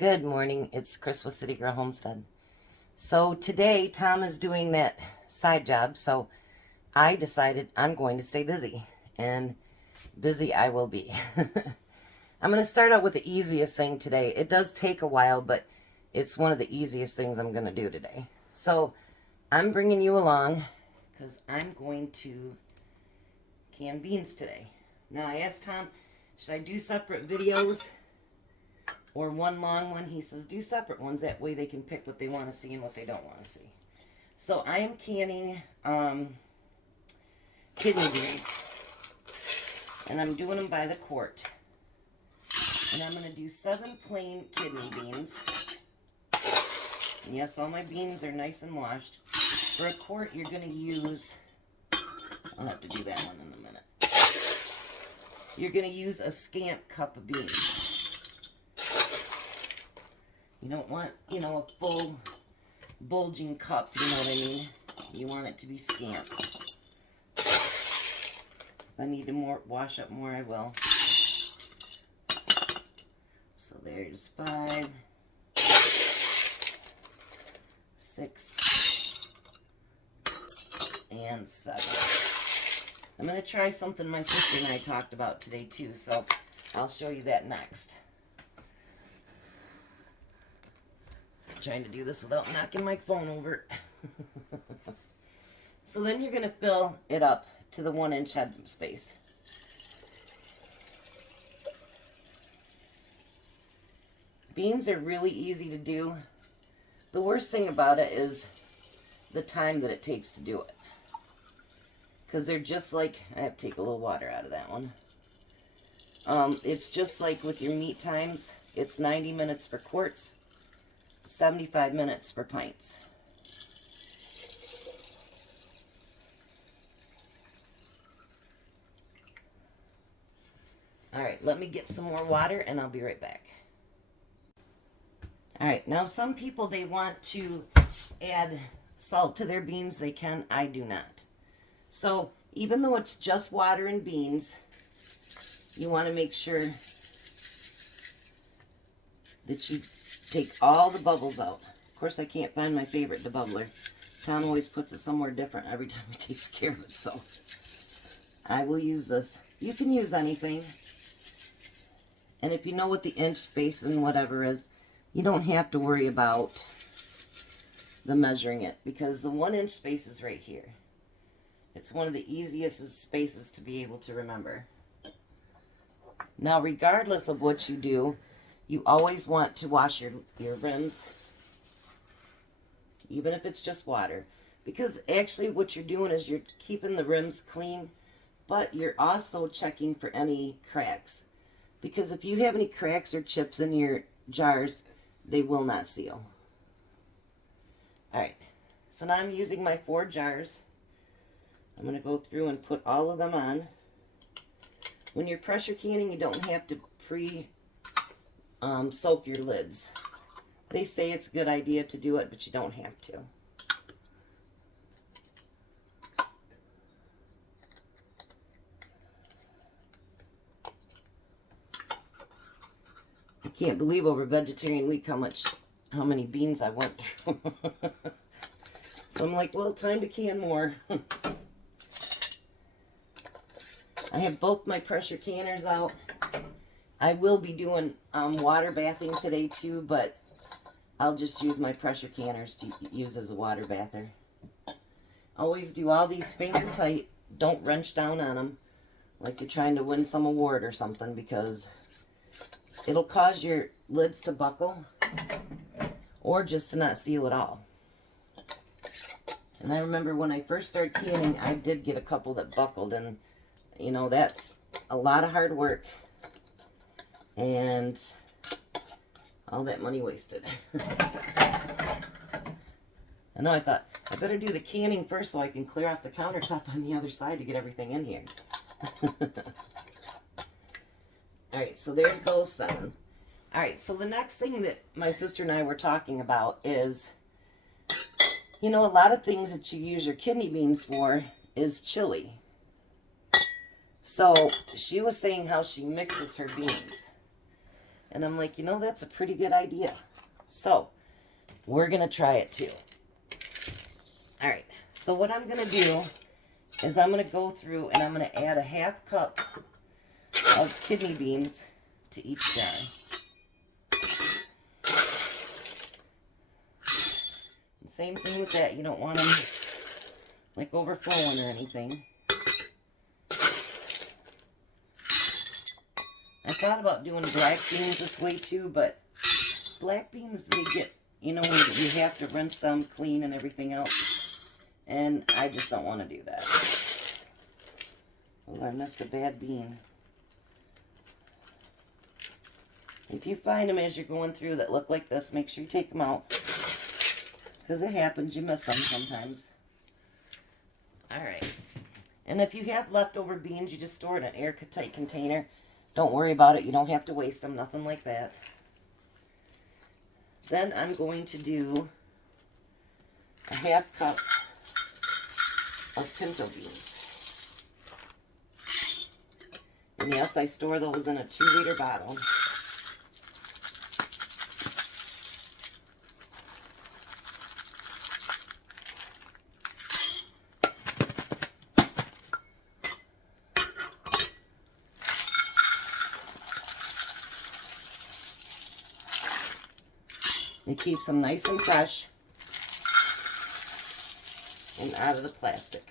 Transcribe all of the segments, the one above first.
Good morning, it's Chris with City Girl Homestead. So today Tom is doing that side job, so I decided I'm going to stay busy, and busy I will be. I'm going to start out with the easiest thing today. It does take a while, but it's one of the easiest things I'm going to do today. So I'm bringing you along because I'm going to can beans today. Now I asked Tom, should I do separate videos or one long one? He says do separate ones, that way they can pick what they want to see and what they don't want to see. So I am canning kidney beans, and I'm doing them by the quart. And I'm going to do 7 plain kidney beans. And yes, all my beans are nice and washed. For a quart, you're going to use, I'll have to do that one in a minute. You're going to use a scant cup of beans. You don't want, a full bulging cup, you know what I mean? You want it to be scant. If I need to wash up more, I will. So there's 5, 6, and 7. I'm going to try something my sister and I talked about today too, so I'll show you that next. I'm trying to do this without knocking my phone over. So then you're going to fill it up to the 1-inch head space. Beans are really easy to do. The worst thing about it is the time that it takes to do it. Because they're just like, I have to take a little water out of that one. It's just like with your meat times. It's 90 minutes for quarts, 75 minutes for pints. Alright, let me get some more water and I'll be right back. Alright, now some people, they want to add salt to their beans. They can. I do not. So even though it's just water and beans, you want to make sure that you take all the bubbles out. Of course, I can't find my favorite debubbler. Tom always puts it somewhere different every time he takes care of it, so I will use this. You can use anything. And if you know what the inch space and whatever is, you don't have to worry about the measuring it, because the 1-inch space is right here. It's one of the easiest spaces to be able to remember. Now, regardless of what you do, you always want to wash your rims, even if it's just water. Because actually what you're doing is you're keeping the rims clean, but you're also checking for any cracks. Because if you have any cracks or chips in your jars, they will not seal. Alright, so now I'm using my 4 jars. I'm going to go through and put all of them on. When you're pressure canning, you don't have to soak your lids. They say it's a good idea to do it, but you don't have to. I can't believe over Vegetarian Week how many beans I went through. So I'm like, well, time to can more. I have both my pressure canners out. I will be doing water bathing today too, but I'll just use my pressure canners to use as a water bather. Always do all these finger tight. Don't wrench down on them like you're trying to win some award or something, because it'll cause your lids to buckle or just to not seal at all. And I remember when I first started canning, I did get a couple that buckled, and that's a lot of hard work and all that money wasted. I know, I thought I better do the canning first so I can clear off the countertop on the other side to get everything in here. Alright, so there's those 7. Alright, so the next thing that my sister and I were talking about is, a lot of things that you use your kidney beans for is chili. So she was saying how she mixes her beans. And I'm like, you know, that's a pretty good idea. So we're going to try it too. All right. So what I'm going to do is I'm going to go through and I'm going to add a half cup of kidney beans to each jar. And same thing with that. You don't want them like overflowing or anything. I thought about doing black beans this way too, but black beans, they get, you know, you have to rinse them clean and everything else. And I just don't want to do that. Oh, I missed a bad bean. If you find them as you're going through that look like this, make sure you take them out. Because it happens, you miss them sometimes. Alright. And if you have leftover beans, you just store it in an airtight container. Don't worry about it. You don't have to waste them. Nothing like that. Then I'm going to do a half cup of pinto beans. And yes, I store those in a 2-liter bottle. It keeps them nice and fresh and out of the plastic.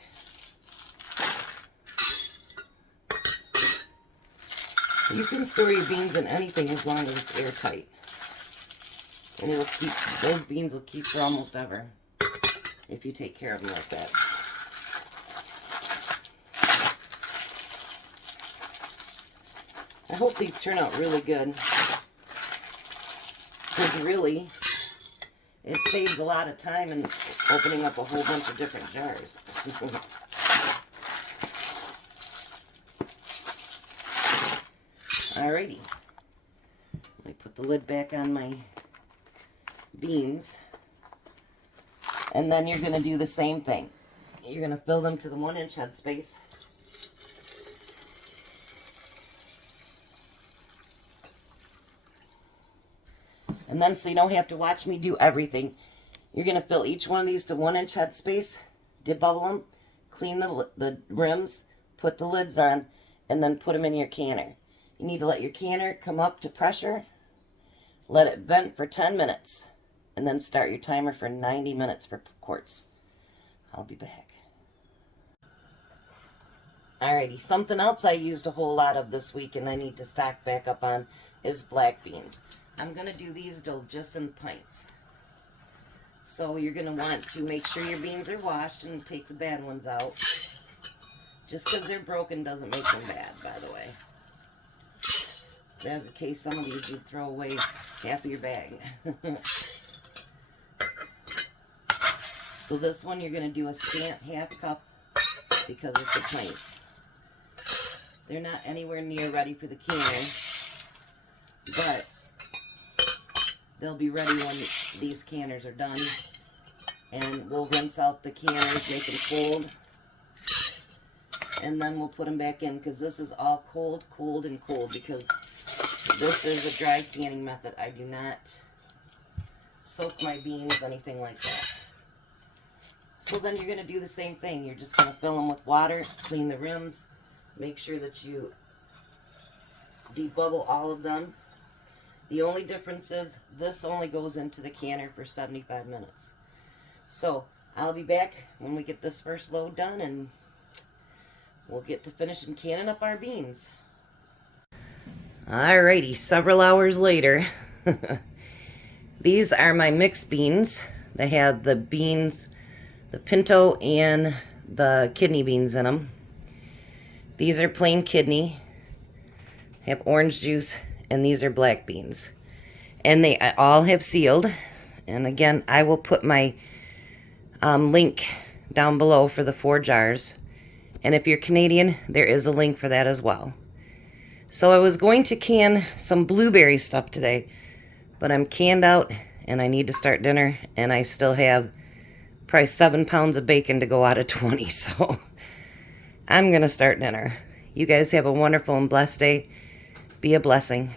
You can store your beans in anything as long as it's airtight. And it'll keep, those beans will keep for almost ever if you take care of them like that. I hope these turn out really good. Because really, it saves a lot of time in opening up a whole bunch of different jars. Alrighty. Let me put the lid back on my beans. And then you're going to do the same thing. You're going to fill them to the 1-inch headspace. And then, so you don't have to watch me do everything, you're going to fill each one of these to 1-inch headspace, debubble them, clean the rims, put the lids on, and then put them in your canner. You need to let your canner come up to pressure, let it vent for 10 minutes, and then start your timer for 90 minutes for quarts. I'll be back. Alrighty, something else I used a whole lot of this week and I need to stock back up on is black beans. I'm going to do these just in pints. So you're going to want to make sure your beans are washed and take the bad ones out. Just because they're broken doesn't make them bad, by the way. There's a case some of these you'd throw away half of your bag. So this one you're going to do a scant half cup because it's a pint. They're not anywhere near ready for the canner, but they'll be ready when these canners are done. And we'll rinse out the canners, make them cold. And then we'll put them back in because this is all cold, cold, and cold because this is a dry canning method. I do not soak my beans, anything like that. So then you're going to do the same thing. You're just going to fill them with water, clean the rims, make sure that you debubble all of them. The only difference is this only goes into the canner for 75 minutes. So I'll be back when we get this first load done and we'll get to finishing canning up our beans. Alrighty, several hours later. These are my mixed beans. They have the beans, the pinto and the kidney beans in them. These are plain kidney. They have orange juice, and these are black beans. And they all have sealed. And again, I will put my link down below for the 4 jars. And if you're Canadian, there is a link for that as well. So I was going to can some blueberry stuff today, but I'm canned out and I need to start dinner, and I still have probably 7 pounds of bacon to go out of 20, so I'm going to start dinner. You guys have a wonderful and blessed day. Be a blessing.